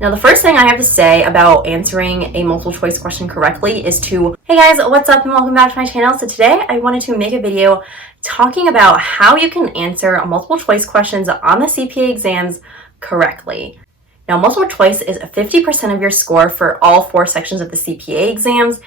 Now, the first thing I have to say about answering a multiple choice question correctly is hey guys, what's up and welcome back to my channel. So today I wanted to make a video talking about how you can answer multiple choice questions on the CPA exams correctly. Now, multiple choice is 50% of your score for all 4 sections of the CPA exams.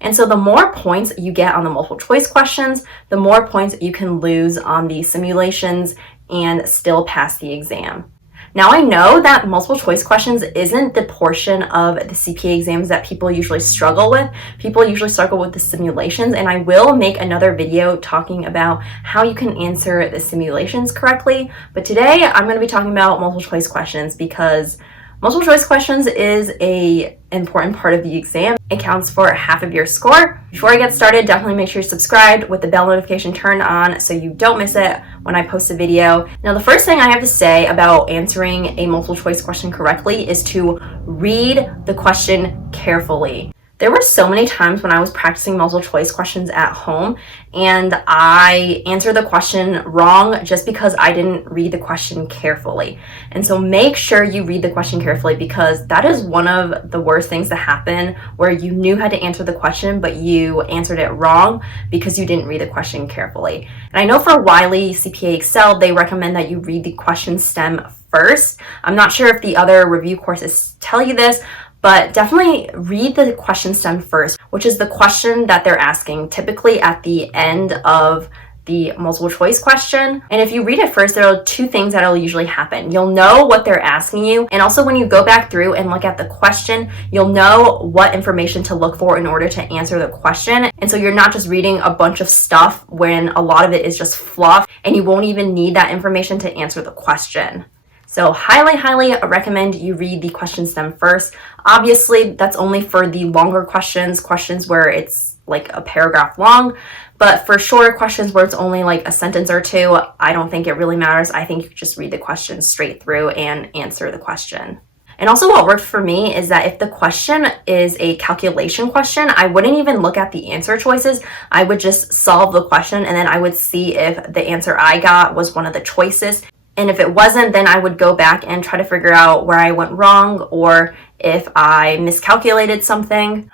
And so the more points you get on the multiple choice questions, the more points you can lose on the simulations and still pass the exam. Now, I know that multiple choice questions isn't the portion of the CPA exams that people usually struggle with. People usually struggle with the simulations, and I will make another video talking about how you can answer the simulations correctly. But today I'm going to be talking about multiple choice questions because multiple choice questions is an important part of the exam. It counts for half of your score. Before I get started, definitely make sure you're subscribed with the bell notification turned on so you don't miss it when I post a video. Now, the first thing I have to say about answering a multiple choice question correctly is to read the question carefully. There were so many times when I was practicing multiple choice questions at home and I answered the question wrong just because I didn't read the question carefully. And so make sure you read the question carefully because that is one of the worst things that happen where you knew how to answer the question but you answered it wrong because you didn't read the question carefully. And I know for Wiley CPA Excel, they recommend that you read the question stem first. I'm not sure if the other review courses tell you this, but definitely read the question stem first, which is the question that they're asking, typically at the end of the multiple choice question. And if you read it first, there are 2 things that will usually happen. You'll know what they're asking you, and also when you go back through and look at the question, you'll know what information to look for in order to answer the question. And so you're not just reading a bunch of stuff when a lot of it is just fluff, and you won't even need that information to answer the question. So highly recommend you read the question stem first. Obviously, that's only for the longer questions where it's like a paragraph long. But for shorter questions where it's only like a sentence or 2, I don't think it really matters. I think you just read the question straight through and answer the question. And also what worked for me is that if the question is a calculation question, I wouldn't even look at the answer choices. I would just solve the question and then I would see if the answer I got was one of the choices. And if it wasn't, then I would go back and try to figure out where I went wrong or if I miscalculated something.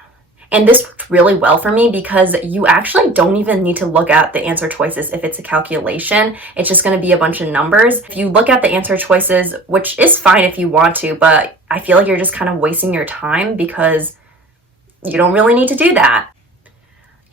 And this worked really well for me because you actually don't even need to look at the answer choices if it's a calculation. It's just going to be a bunch of numbers. If you look at the answer choices, which is fine if you want to, but I feel like you're just kind of wasting your time because you don't really need to do that.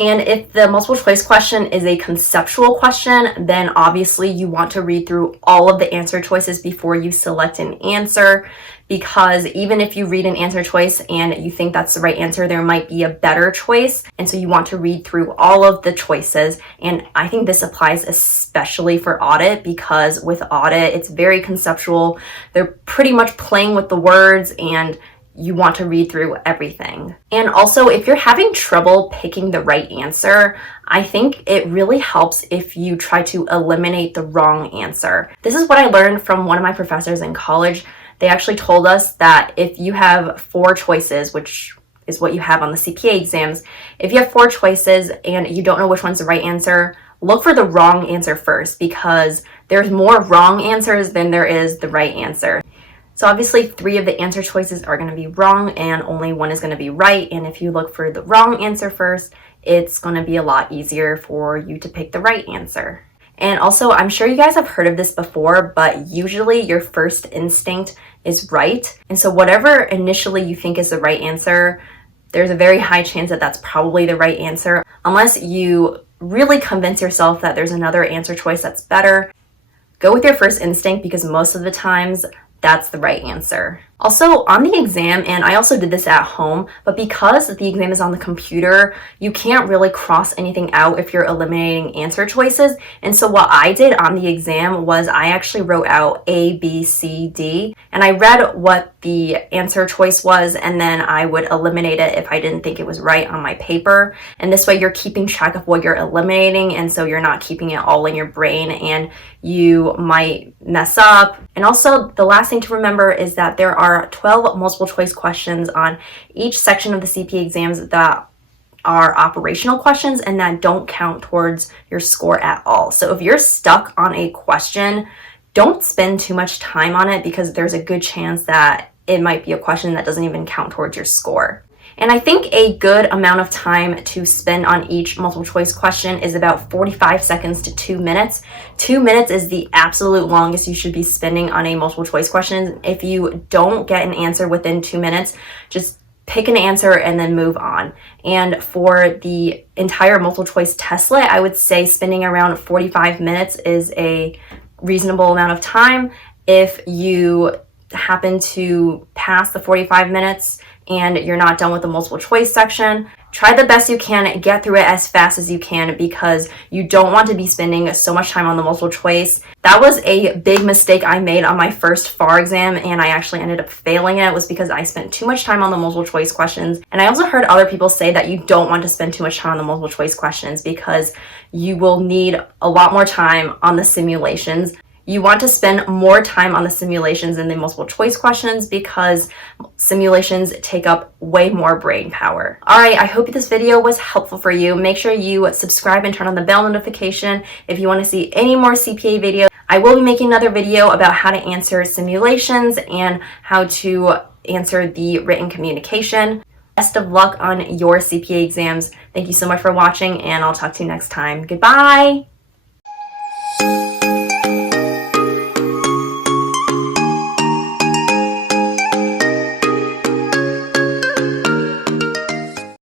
And if the multiple choice question is a conceptual question, then obviously you want to read through all of the answer choices before you select an answer, because even if you read an answer choice and you think that's the right answer, there might be a better choice. And so you want to read through all of the choices. And I think this applies especially for audit because with audit, it's very conceptual. They're pretty much playing with the words and you want to read through everything. And also, if you're having trouble picking the right answer, I think it really helps if you try to eliminate the wrong answer. This is what I learned from one of my professors in college. They actually told us that if you have 4 choices, which is what you have on the CPA exams, if you have 4 choices and you don't know which one's the right answer, look for the wrong answer first because there's more wrong answers than there is the right answer. So obviously 3 of the answer choices are going to be wrong and only 1 is going to be right. And if you look for the wrong answer first, it's going to be a lot easier for you to pick the right answer. And also, I'm sure you guys have heard of this before, but usually your first instinct is right. And so whatever initially you think is the right answer, there's a very high chance that that's probably the right answer. Unless you really convince yourself that there's another answer choice that's better, go with your first instinct because most of the times that's the right answer. Also, on the exam, and I also did this at home, but because the exam is on the computer, you can't really cross anything out if you're eliminating answer choices. And so what I did on the exam was I actually wrote out A, B, C, D, and I read what the answer choice was, and then I would eliminate it if I didn't think it was right on my paper. And this way you're keeping track of what you're eliminating, and so you're not keeping it all in your brain, and you might mess up. And also, the last thing to remember is that there are 12 multiple choice questions on each section of the CPA exams that are operational questions and that don't count towards your score at all. So if you're stuck on a question, don't spend too much time on it because there's a good chance that it might be a question that doesn't even count towards your score. And I think a good amount of time to spend on each multiple choice question is about 45 seconds to 2 minutes. 2 minutes is the absolute longest you should be spending on a multiple choice question. If you don't get an answer within 2 minutes, just pick an answer and then move on. And for the entire multiple choice testlet, I would say spending around 45 minutes is a reasonable amount of time. If you happen to pass the 45 minutes and you're not done with the multiple choice section, try the best you can, get through it as fast as you can, because you don't want to be spending so much time on the multiple choice. That was a big mistake I made on my first FAR exam, and I actually ended up failing it. It was because I spent too much time on the multiple choice questions. And I also heard other people say that you don't want to spend too much time on the multiple choice questions because you will need a lot more time on the simulations. You want to spend more time on the simulations than the multiple choice questions because simulations take up way more brain power. All right, I hope this video was helpful for you. Make sure you subscribe and turn on the bell notification if you want to see any more CPA videos. I will be making another video about how to answer simulations and how to answer the written communication. Best of luck on your CPA exams. Thank you so much for watching, and I'll talk to you next time. Goodbye.